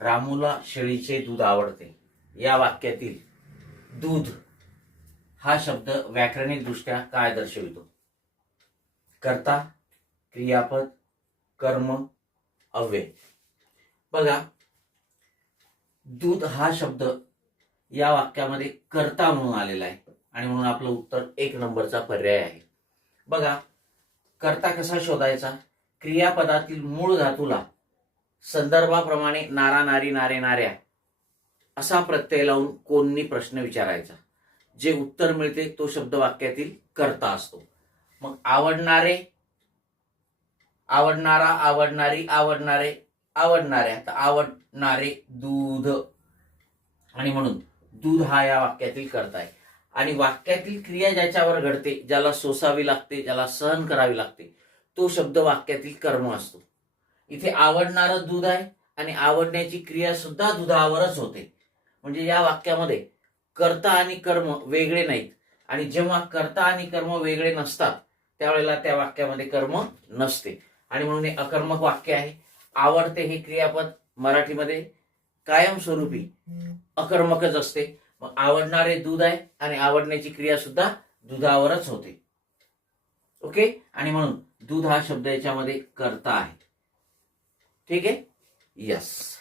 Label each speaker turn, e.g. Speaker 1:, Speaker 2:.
Speaker 1: रामूला शेळीचे दूध आवडते. या वाक्यातील दूध हा शब्द व्याकरणिक दृष्ट्या काय दर्शवितो? कर्ता क्रियापद कर्म अव्यय. बघा दूध हा शब्द या वाक्यामध्ये कर्ता म्हणून आलेला आहे आणि म्हणून आपलं उत्तर एक नंबरचा पर्याय आहे. बघा कर्ता कसा शोधायचा? क्रियापदातील मूळ धातूला संदर्भाप्रमाणे नारा नारी नारे नाऱ्या असा प्रत्यय लावून कोणनी प्रश्न विचारायचा? जे उत्तर मिळते तो शब्द वाक्यातील कर्ता असतो. मग आवडणारे आवडणारा आवडणारी आवडणारे आवडणाऱ्या तर आवडणारे दूध. आणि म्हणून दूध हा या वाक्यातील करता आहे. आणि वाक्यातील क्रिया ज्याच्यावर घडते ज्याला सोसावी लागते ज्याला सहन करावी लागते तो शब्द वाक्यातील कर्म असतो. इथे आवडणारं दूध आहे आणि आवडण्याची क्रिया सुद्धा दुधावरच होते. म्हणजे या वाक्यामध्ये कर्ता आणि कर्म वेगळे नाहीत. आणि जेव्हा कर्ता आणि कर्म वेगळे नसतात त्यावेळेला त्या वाक्यामध्ये कर्म नसते. आणि म्हणून हे अकर्मक वाक्य आहे. आवडते हे क्रियापद मराठीमध्ये कायमस्वरूपी अकर्मकच असते. मग आवडणारे दूध आहे आणि आवडण्याची क्रिया सुद्धा दुधावरच होते. ओके? आणि म्हणून दूध हा शब्द याच्यामध्ये करता आहे. ठीक आहे? यस